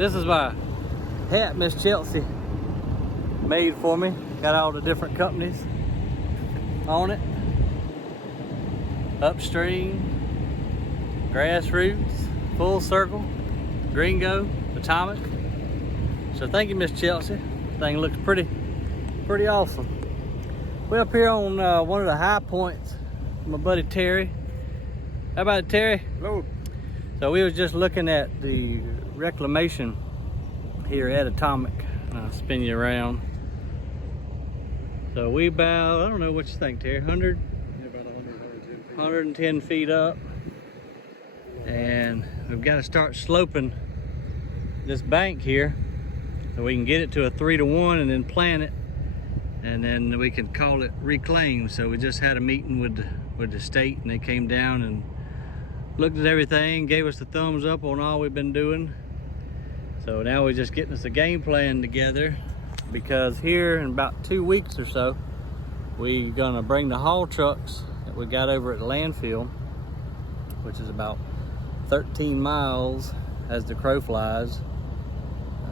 This is my hat Miss Chelsea made for me. Got all the different companies on it. Upstream, Grassroots, Full Circle, Gringo, Atomic. So thank you, Miss Chelsea. Thing looks pretty awesome. We're up here on one of the high points. My buddy Terry. How about it, Terry? Hello. So we was just looking at the Reclamation here at Atomic. I'll spin you around. So we about, I don't know what you think, Terry, 100? Yeah, about 110 feet. 110 feet up. And we've got to start sloping this bank here so we can get it to a 3-to-1 and then plant it. And then we can call it Reclaim. So we just had a meeting with the state, and they came down and looked at everything, gave us the thumbs up on all we've been doing. So now we're just getting us a game plan together, because here in about 2 weeks or so, we're gonna bring the haul trucks that we got over at the landfill, which is about 13 miles as the crow flies.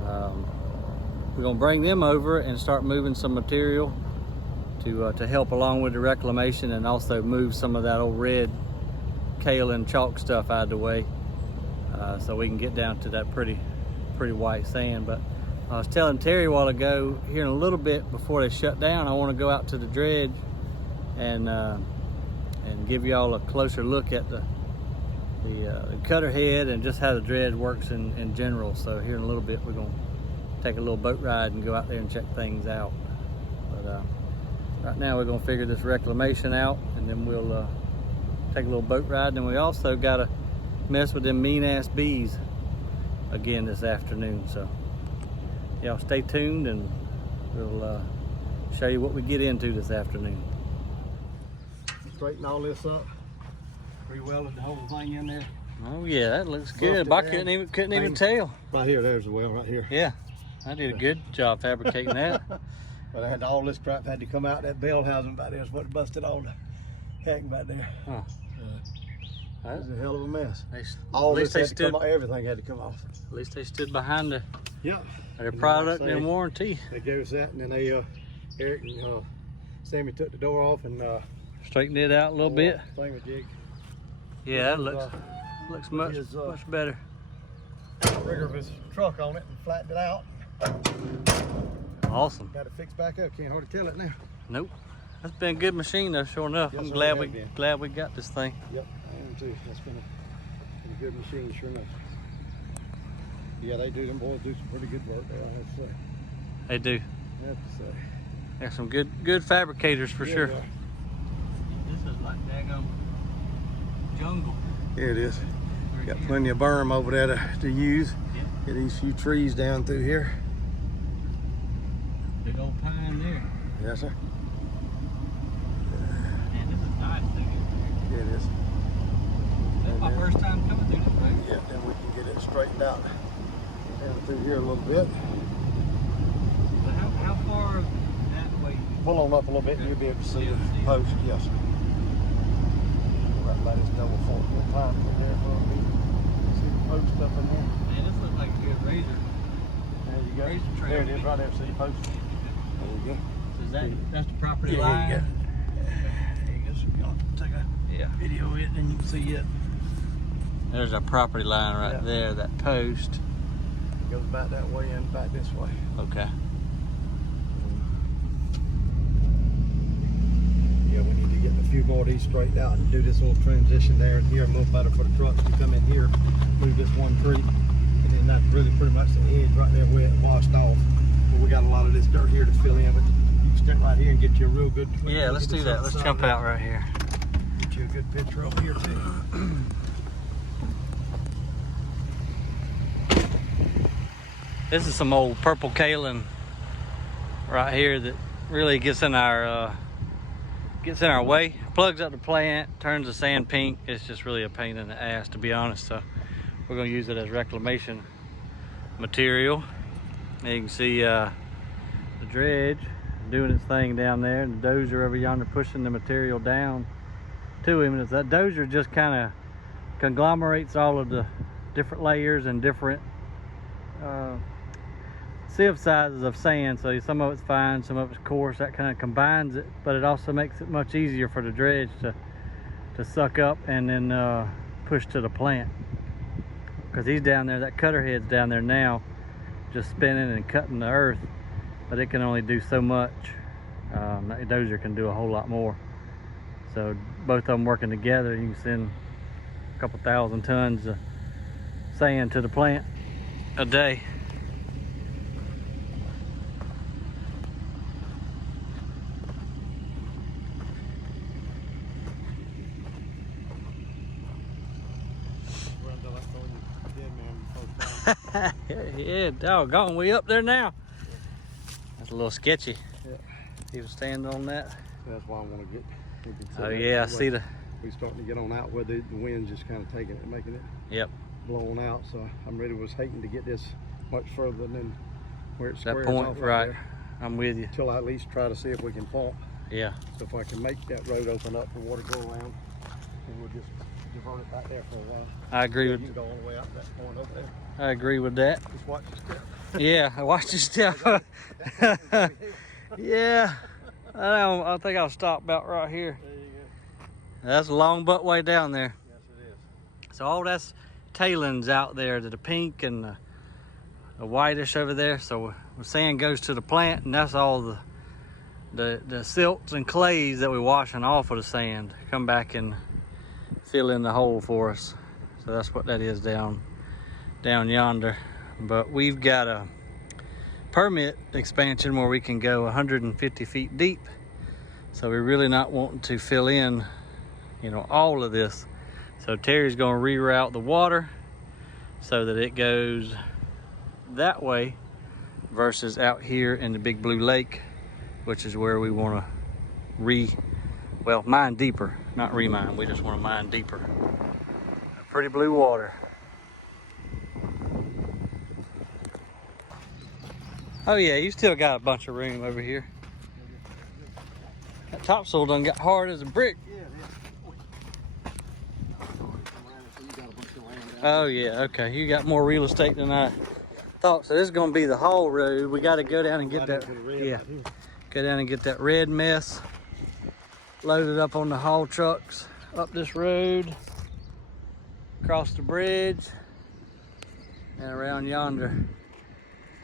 We're gonna bring them over and start moving some material to help along with the reclamation, and also move some of that old red kale and chalk stuff out of the way, so we can get down to that pretty white sand. But I was telling Terry a while ago, here in a little bit before they shut down, I want to go out to the dredge and give y'all a closer look at the cutter head and just how the dredge works in general. So here in a little bit, we're gonna take a little boat ride and go out there and check things out. But right now we're gonna figure this reclamation out, and then we'll take a little boat ride. And we also gotta mess with them mean ass bees again this afternoon. So y'all stay tuned, and we'll show you what we get into this afternoon. Straighten all this up. Re-welded the whole thing in there. Oh yeah, that looks good. But I couldn't even tell. Right here, there's the well right here. Yeah, I did a good job fabricating that. But I had all this crap had to come out. That bell housing back there is what busted all the heck back there. Huh. That was a hell of a mess. All this had to come off. Everything had to come off. At least they stood behind Yep. their product and warranty. They gave us that, and then they Eric and Sammy took the door off and Straightened it out a little bit. Thing with jig. Yeah, that looks much better. Rigger of his truck on it and flattened it out. Awesome. Got it fixed back up. Can't hardly tell it now. Nope. That's been a good machine though, sure enough. Yes, I'm sir, glad we got this thing. Yep, I am too. That's been a good machine, sure enough. Yeah, them boys do some pretty good work there, I have to say. They do. I have to say. They're some good fabricators for sure. Yeah. This is like daggone jungle. Here it is. Got plenty of berm over there to use. Yeah. Get these few trees down through here. Big old pine there. Yes, sir. Man, this is nice thing. Yeah, it is. That's my first time coming through this road. Yeah, then we can get it straightened out down through here a little bit. So how far that way? Pull on up a little bit and you'll be able to see the post. Yes, sir. Right by this double fork. We'll climb in there for a minute. See the post up in there. Man, this looks like a good razor. There you go. Razor trail. There it is, right there. See the post. There you go. So that's the property Yeah, line? there you go. There you go. So y'all take a video of it and you can see it. There's our property line right there, that post. It goes back that way and back this way. Okay. Yeah, we need to get a few more of these straightened out and do this little transition there and here a little better for the trucks to come in here, move this one tree, and then that's really pretty much the edge right there where it washed off. But we got a lot of this dirt here to fill in, but you can stand right here and get you a real good. Yeah, let's do that. Let's jump out right here. Get you a good picture over here too. This is some old purple kaolin right here that really gets in our way. Plugs up the plant, turns the sand pink. It's just really a pain in the ass, to be honest. So we're gonna use it as reclamation material. And you can see the dredge doing its thing down there, and the dozer over yonder pushing the material down to him. And that dozer just kind of conglomerates all of the different layers and different sieve sizes of sand, so some of it's fine, some of it's coarse. That kind of combines it, but it also makes it much easier for the dredge to suck up and then push to the plant, because he's down there, that cutter head's down there now just spinning and cutting the earth, but it can only do so much. That dozer can do a whole lot more. So both of them working together, you can send a couple thousand tons of sand to the plant a day. Yeah, doggone, we up there now. That's a little sketchy. Yeah. He was standing on that. That's why I want to get. Oh yeah, I see the. We're starting to get on out where the wind's just kind of taking it, making it. Yep. Blowing out. So I'm really was hating to get this much further than where it squares that point, off right? there. I'm with you. Until I at least try to see if we can pump. Yeah. So if I can make that road open up for water go around, and we'll just divert it back there for a while. I agree with you. Can go all the way out that point over there. I agree with that. Just watch your step. Yeah, I watched your step. Yeah. I think I'll stop about right here. There you go. That's a long butt way down there. Yes, it is. So all that's tailings out there, the pink and the whitish over there. So the sand goes to the plant, and that's all the silts and clays that we're washing off of the sand come back and fill in the hole for us. So that's what that is down yonder. But we've got a permit expansion where we can go 150 feet deep. So we're really not wanting to fill in, you know, all of this. So Terry's going to reroute the water so that it goes that way versus out here in the Big Blue Lake, which is where we want to mine deeper, not remine. We just want to mine deeper. Pretty blue water. Oh yeah, you still got a bunch of room over here. That topsoil done got hard as a brick. Oh yeah, okay. You got more real estate than I thought. So this is gonna be the haul road. We gotta go down and get that, yeah. Go down and get that red mess loaded up on the haul trucks up this road, across the bridge, and around yonder.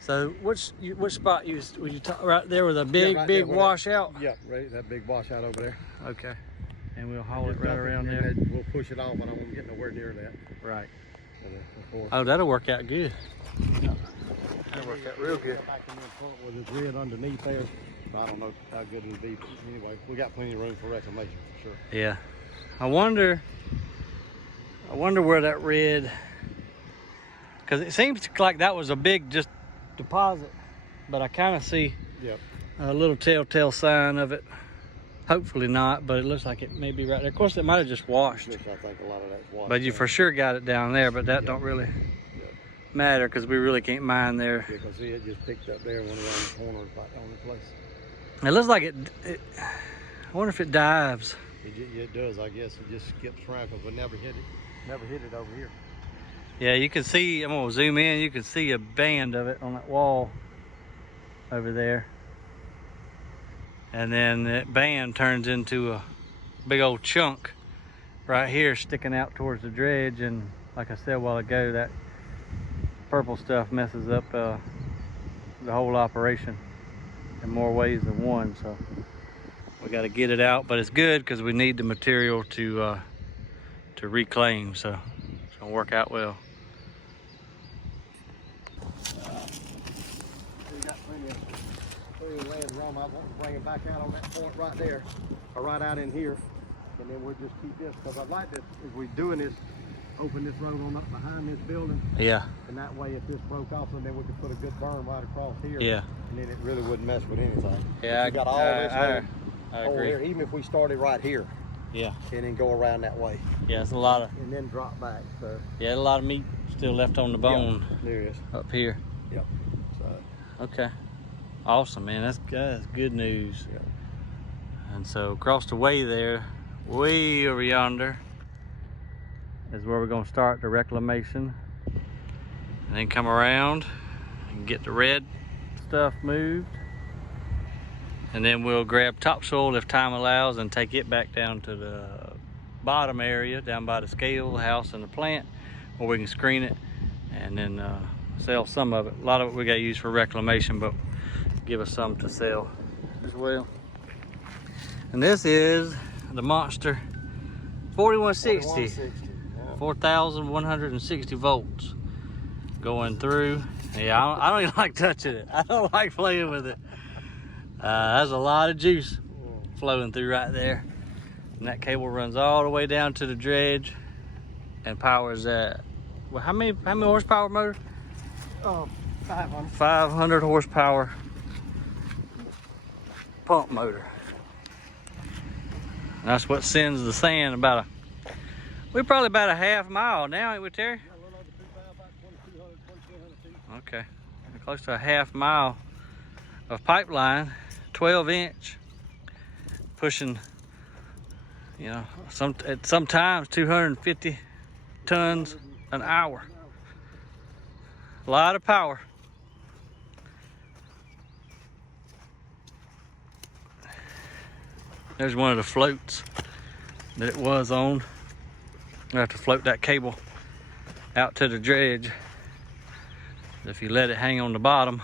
So which spot would you talk right there with a big washout? Yep, right, that big washout over there. Okay. And we'll haul it right around there. We'll push it off, but I won't get nowhere near that. Right. Oh, that'll work out good. That'll work out real good. Back in the front with the grid underneath there. So I don't know how good it'll be, but anyway, we got plenty of room for reclamation for sure. Yeah. I wonder where that red, because it seems like that was a big just deposit, but I kind of see a little telltale sign of it. Hopefully not, but it looks like it may be right there. Of course, it might have just washed. I think a lot of that's washed. But you for sure got it down there, but that don't really matter because we really can't mine there. You can see it just picked up there, went around the corner, right on the place. It looks like it I wonder if it dives. It does, I guess. It just skips around because we never hit it over here. Yeah, you can see, I'm gonna zoom in, you can see a band of it on that wall over there. And then that band turns into a big old chunk right here sticking out towards the dredge. And like I said a while ago, that purple stuff messes up the whole operation in more ways than one. So we got to get it out, but it's good because we need the material to reclaim. So it's gonna work out well. We got plenty of land room. I want to bring it back out on that point right there, or right out in here, and then we'll just keep this, because I'd like to, as we're doing this, open this road on up behind this building. Yeah. And that way, if this broke off, then we could put a good berm right across here. Yeah. And then it really wouldn't mess with anything. Yeah, we got all this I agree. here, even if we started right here. Yeah. And then go around that way. Yeah, it's a lot of. And then drop back. So. Yeah, a lot of meat still left on the bone. Yep, there it is. Up here. Yep. So. Okay. Awesome, man. That's good news. Yep. And so across the way there, way over yonder, is where we're gonna start the reclamation. And then come around and get the red stuff moved. And then we'll grab topsoil if time allows and take it back down to the bottom area down by the scale, the house, and the plant, or we can screen it and then sell some of it. A lot of it we got to use for reclamation, but give us some to sell as well. And this is the monster 4160, 4,160 volts going through. Yeah, I don't even like touching it. I don't like playing with it. There's a lot of juice flowing through right there. And that cable runs all the way down to the dredge and powers that. Well, how many horsepower motor? 500. 500 horsepower pump motor. And that's what sends the sand we're probably about a half mile now, ain't we, Terry? Yeah, a little over 2,000, about 2,200, 2,200 feet. Okay, close to a half mile of pipeline, 12-inch, pushing, you know, at sometimes 250 tons an hour. A lot of power. There's one of the floats that it was on. I have to float that cable out to the dredge. If you let it hang on the bottom,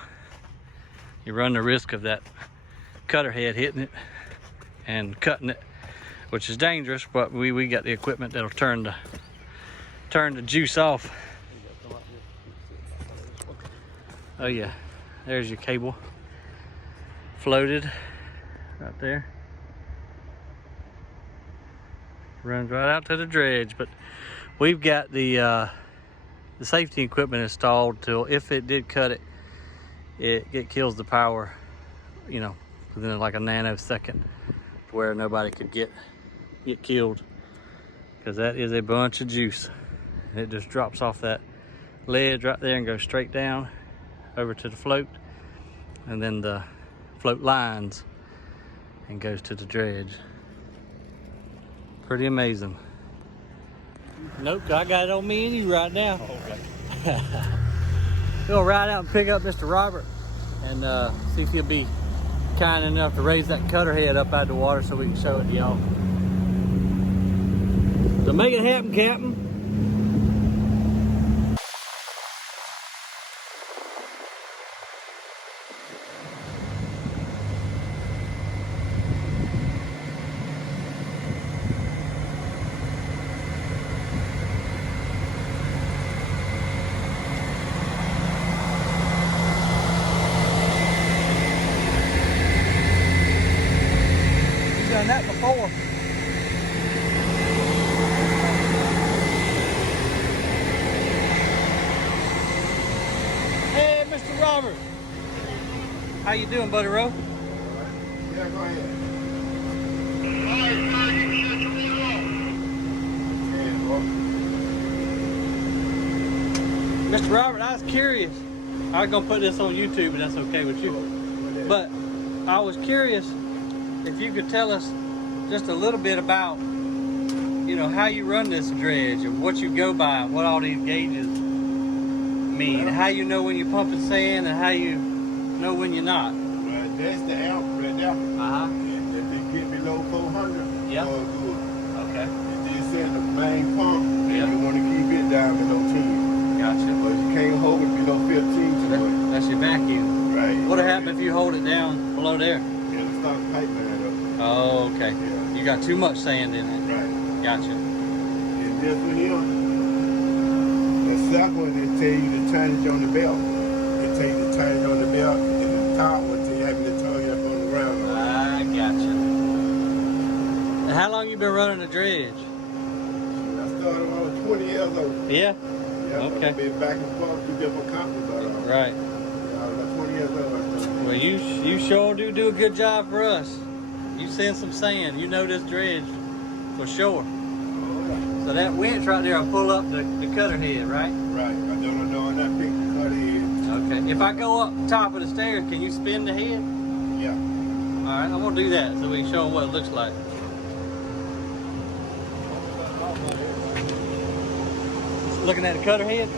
you run the risk of that cutter head hitting it and cutting it, which is dangerous, but we got the equipment that'll turn the juice off. Oh yeah, there's your cable floated right there. Runs right out to the dredge, but we've got the safety equipment installed till if it did cut it, it kills the power, you know, within like a nanosecond, to where nobody could get killed, because that is a bunch of juice. It just drops off that ledge right there and goes straight down over to the float, and then the float lines and goes to the dredge. Pretty amazing. Nope, I got it on me and you right now. Okay. We'll ride out and pick up Mr. Robert and see if he'll be kind enough to raise that cutter head up out of the water so we can show it to y'all. So make it happen, Captain. Done that before. Hey, Mr. Robert. How you doing, buddy Ro? Yeah, go ahead. Mr. Robert, I was curious. I was gonna put this on YouTube, and that's okay with you. But I was curious if you could tell us just a little bit about, you know, how you run this dredge and what you go by, what all these gauges mean, how you know when you're pumping sand and how you know when you're not. That's the amp right there. If it get below 400, yep. Good. Okay. If you set the main pump, Yep. you want to keep it down below 10. Gotcha. But you can't hold it below 15 too much. That's your vacuum. Right. What happens if you hold it down below there? It'll start piping up. Oh, okay. Yeah. You got too much sand in it. Right. Gotcha. And this one here, the second one, they tell you to turn it on the belt. They tell you to turn it on the belt, and the top one, they having to turn it up on the ground. I gotcha. And how long you been running the dredge? I started when I was 20 years old. Yeah? Yeah, Okay. I've been back and forth to different companies. But, Right. yeah, I was about 20 years old. I started. Well, you sure do a good job for us. You send some sand. You know this dredge for sure. Oh, So that winch right there will pull up the cutter head, right? right. I don't know that big cut head. Okay. If I go up top of the stairs, can you spin the head? Yeah. All right, I'm gonna do that so we can show them what it looks like. Looking at the cutter head?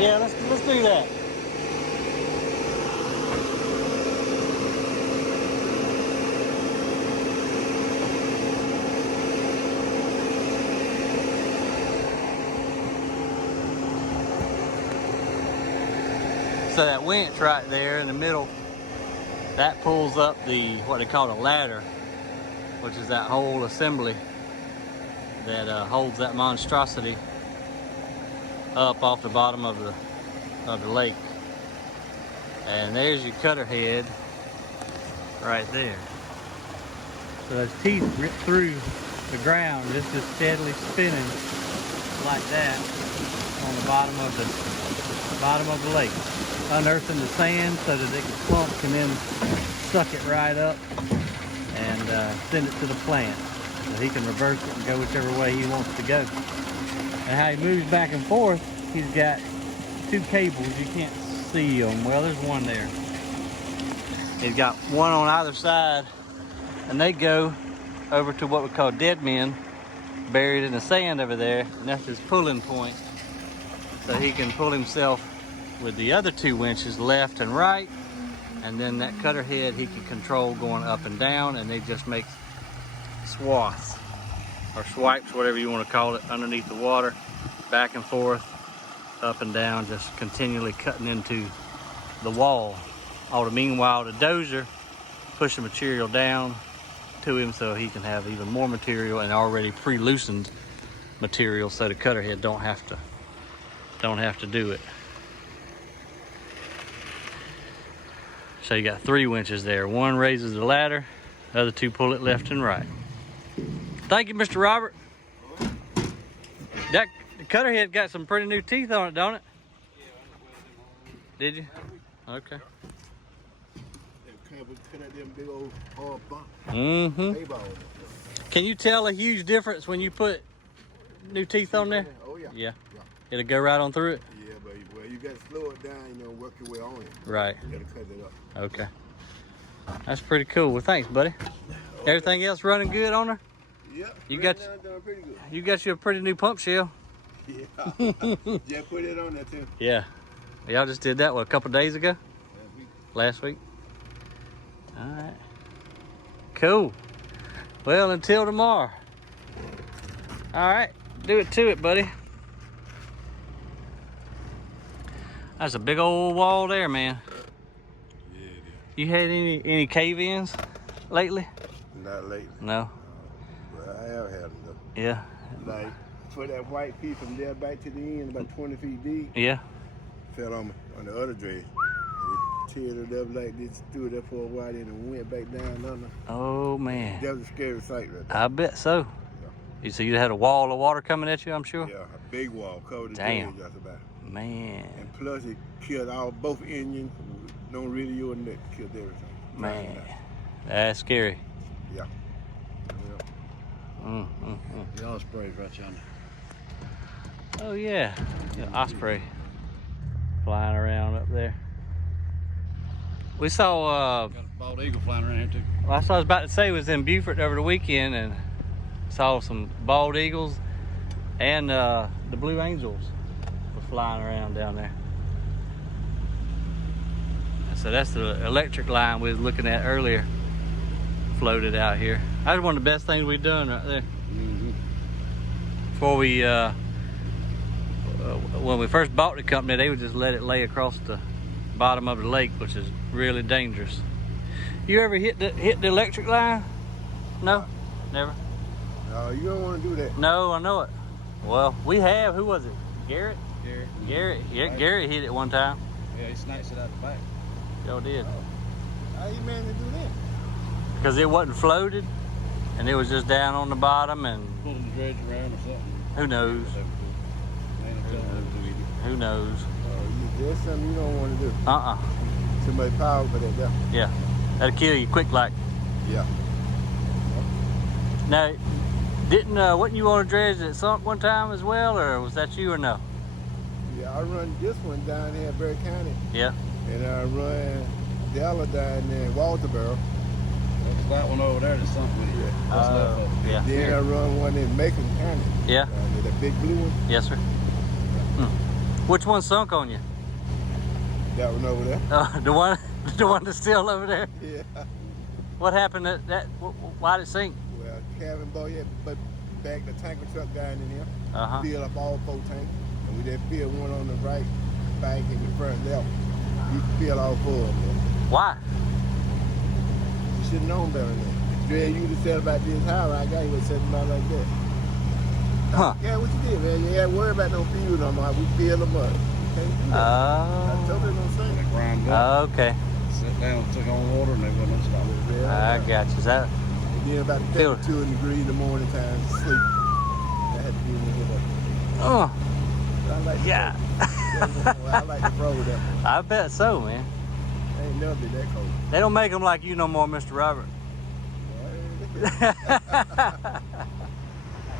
Yeah, let's do that. So that winch right there in the middle, that pulls up the, what they call a ladder, which is that whole assembly that holds that monstrosity up off the bottom of the lake. And there's your cutter head right there. So those teeth rip through the ground, just steadily spinning like that on the bottom of the lake, unearthing the sand so that it can plump and then suck it right up and send it to the plant so he can reverse it and go whichever way he wants to go. And how he moves back and forth, he's got two cables. You can't see them. Well, there's one there. He's got one on either side, and they go over to what we call dead men, buried in the sand over there, and that's his pulling point. So he can pull himself with the other two winches left and right, and then that cutter head he can control going up and down, and they just make swaths or swipes, whatever you want to call it, underneath the water, back and forth, up and down, just continually cutting into the wall. All the meanwhile, the dozer push the material down to him so he can have even more material and already pre-loosened material, so the cutter head don't have to do it. So you got three winches there. One raises the ladder, the other two pull it left and right. Thank you, Mr. Robert. That cutter head got some pretty new teeth on it, don't it? Did you? Okay. Can you tell a huge difference when you put new teeth on there? Oh yeah. Yeah. It'll go right on through it? Yeah, but well, you got to slow it down, you know, work your way on it. Right. You got to cut it up. Okay. That's pretty cool. Well, thanks, buddy. Everything else running good on her? Yep. You got pretty good. You got you a pretty new pump shell. Yeah. Yeah, put it on there too. Yeah. Y'all just did that, what, a couple days ago? Last week. All right. Cool. Well, until tomorrow. All right. Do it to it, buddy. That's a big old wall there, man. Yeah, it is. You had any cave-ins lately? Not lately. No. Well, I have had them though. Yeah. Like, for that white piece from there back to the end, about 20 feet deep, Yeah. fell on me on the other dredge. It teared it up like this, threw it up for a while, then it went back down under. Oh, man. That was a scary sight right there. I bet so. Yeah. So you had a wall of water coming at you, I'm sure? Yeah, a big wall covered the Damn. dredge just about. Man. And plus it killed both engines, no radio and that, killed everything. Man. That's scary. Yeah. The osprey's right yonder. Oh, yeah. Osprey flying around up there. We saw, Got a bald eagle flying around here too. well, that's what I was about to say, was in Beaufort over the weekend and saw some bald eagles and the blue angels were flying around down there. So that's the electric line we was looking at earlier, floated out here. That's one of the best things we've done right there. Before we, when we first bought the company, they would just let it lay across the bottom of the lake, which is really dangerous. You ever hit the electric line? No, never. You don't want to do that. No, I know it. Well, we have. Who was it? Garrett? Garrett. Yeah, Garrett hit it one time. Yeah, he snatched it out the back. Y'all did. How you managed to do that? Because it wasn't floated, and it was just down on the bottom, and Pulling the dredge around or something. who knows? Who knows? That's something you don't want to do. Too much power for that there. Yeah, that'll kill you quick like. Yeah. Now, wasn't you on a dredge that sunk one time as well, or was that you or no? Yeah, I run this one down here in Berry County, Yeah. and I run the other down there in Walterboro. That's that one over there that's something with it. What's left of it? Yeah. Then I run one in Macon County. Yeah. The big blue one. Yes, sir. Which one sunk on you? That one over there. The one that's still over there. Yeah. What happened? Why did it sink? Well, cabin boy, yeah, but back the tanker truck down in there. Filled up all 4 tanks, and we just filled one on the right bank in the front left. You fill all 4 of them. Why? You should have known better than that. Dredge, you just said about this house, I got you would set them out like that. Huh. Yeah, what you did, man? You ain't worry about no fuel no more. We fill them up. You can't do that. I told you they gonna sink. They grind up, Okay. sit down, took on water, and they wouldn't stop. I got you. Is that? And then about 32 degrees in the morning time, sleep. That had to be in the head. Oh. I like Yeah. I like the road there. I bet so, man. They ain't never been that cold. They don't make them like you no more, Mr. Robert.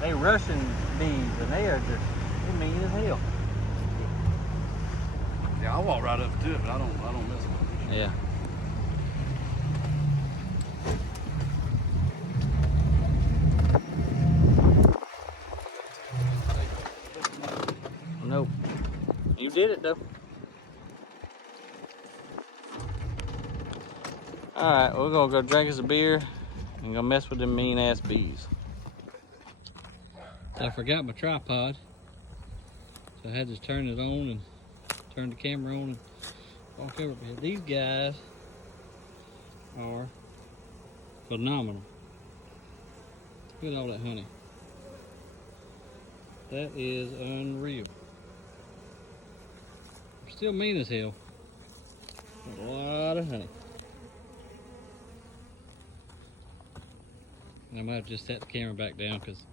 They Russian bees, and they are just mean as hell. Yeah, I walk right up to it, but I don't mess with it. Yeah. Nope. You did it though. Alright, we're gonna go drink us a beer and go mess with them mean ass bees. I forgot my tripod, so I had to turn it on and turn the camera on and walk over here. These guys are phenomenal. Look at all that honey. That is unreal. They're still mean as hell. A lot of honey. I might have just set the camera back down because,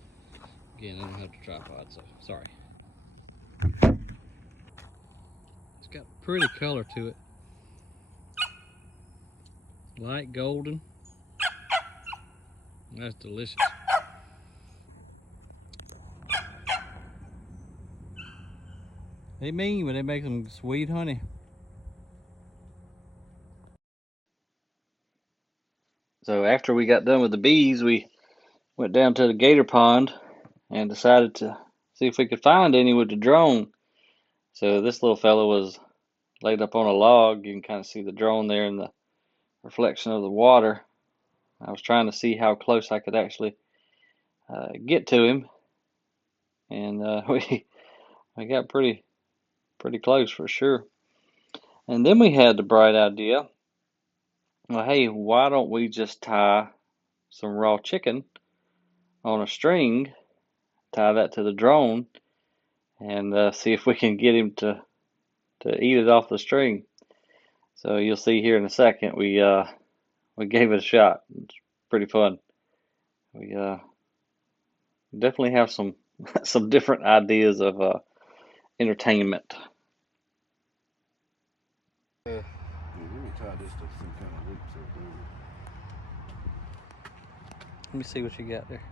again, I don't have the tripod, so sorry. It's got pretty color to it. Light golden. That's delicious. They mean, but they make some sweet honey. So after we got done with the bees, we went down to the gator pond and decided to see if we could find any with the drone. So this little fellow was laid up on a log. You can kind of see the drone there in the reflection of the water. I was trying to see how close I could actually get to him, and we got pretty close for sure. And then we had the bright idea, well, hey, why don't we just tie some raw chicken on a string, tie that to the drone, and see if we can get him to eat it off the string. So you'll see here in a second, we gave it a shot. It's pretty fun. We definitely have some different ideas of entertainment. Yeah, let me tie this to some kind of loop so Let me see what you got there.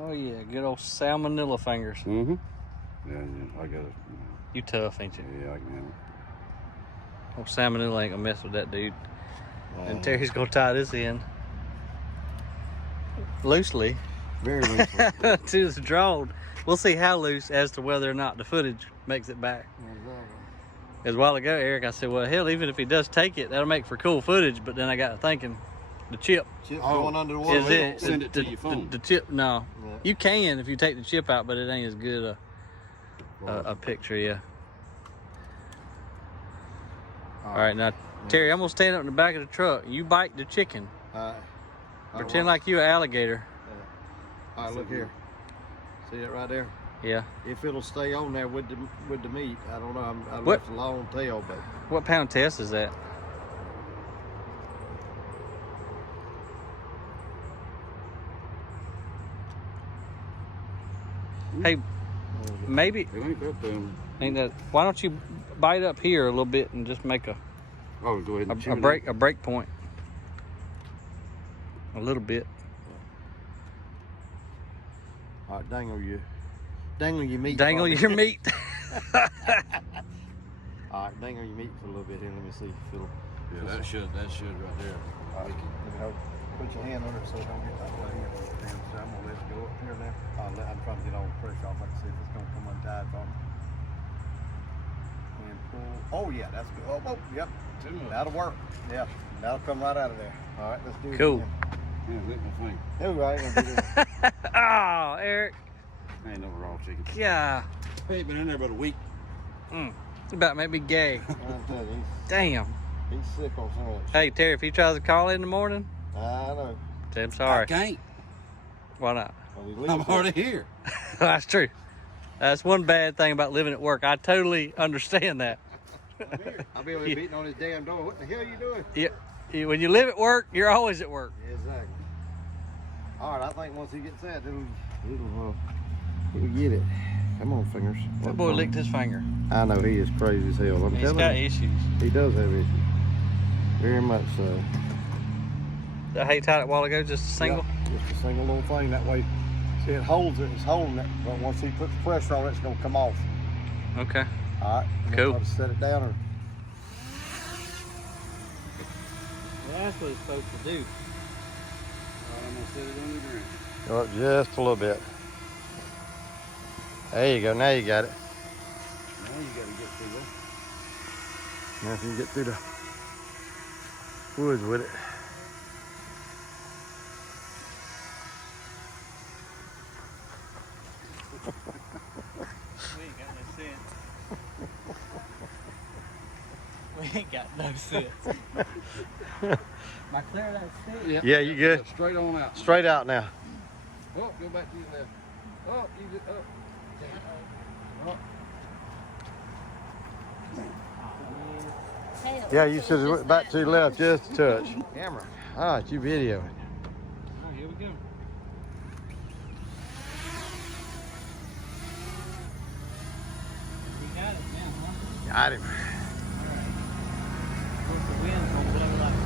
Oh yeah, good old salmonella fingers. Yeah, I got it. You tough, ain't you? Yeah, I can handle it. Old salmonella ain't gonna mess with that dude. And Terry's gonna tie this in loosely. Very loosely. To the drone. We'll see how loose as to whether or not the footage makes it back. Because a while ago, Eric, I said, well, hell, even if he does take it, that'll make for cool footage. But then I got thinking, the chip. Chip going under the water. Is it, send it to your phone. The chip, no. Yeah. You can if you take the chip out, but it ain't as good a picture, yeah. All right, now, Terry, I'm going to stand up in the back of the truck. You bite the chicken. Pretend like you an alligator. All right, look here. See it right there? Yeah. If it'll stay on there with the meat, I don't know. I What? left a long tail, but What pound test is that? Hey, maybe, It ain't that damn. ain't that, why don't you bite up here a little bit and just make Oh, go ahead and chew it a break point. A little bit. all right, dangle your meat. Dangle for me. your meat. All right, dangle your meat for a little bit here. Let me see if it'll. Yeah, that should right there. All right, put your hand on it so it don't get that way here. So I'm gonna let it go up here now. I'm trying to get all the pressure off. Like I see if it's gonna come untied for me. Oh yeah, that's good. Oh, yep. Too much. That'll work. Yeah, that'll come right out of there. All right, let's do it. Cool. Again. Yeah, lick my finger. There we go. I ain't gonna do that. Oh, Eric. Ain't no raw chicken. Yeah. He ain't been in there but a week. It's about maybe gay. I'm telling you, Damn. he's sick on some of that shit. Hey, Terry, if he tries to call in the morning, I know. say I'm I sorry. can't. Why not? Well, he leaves I'm it. already here. That's true. That's one bad thing about living at work. I totally understand that. I'll be over there beating on his damn door. What the hell are you doing? Yeah. When you live at work, you're always at work. Exactly. All right, I think once he gets that, he'll get it. Come on, fingers. That boy licked his finger. I know, he is crazy as hell. I'm He's telling got you. issues. He does have issues. Very much so. That hay tied it a while ago, just a single? Yep, just a single little thing. That way, see, it holds it. It's holding it. But once he puts pressure on it, it's going to come off. Okay. All right. Cool. Try to set it down. Or... Well, that's what it's supposed to do. All right, I'm gonna set it on the ground. Go up just a little bit. There you go. Now you got it. Now you gotta get through there. Now if you can get through the woods with it. We ain't got no sense. We ain't got no sense. Am I clear of that stick? Yeah, you good? Straight on out. Straight out now. Oh, go back to your left. Oh, you get up. Yeah, you should have went back to your left just a touch. Camera. All right, you videoing. Oh, here we go. We got it now, huh? Got him. Of course, the wind's gonna blow like.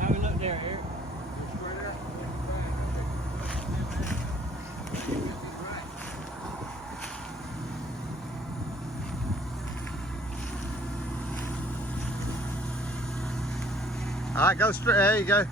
How we look there, Eric? All right, go straight. There you go.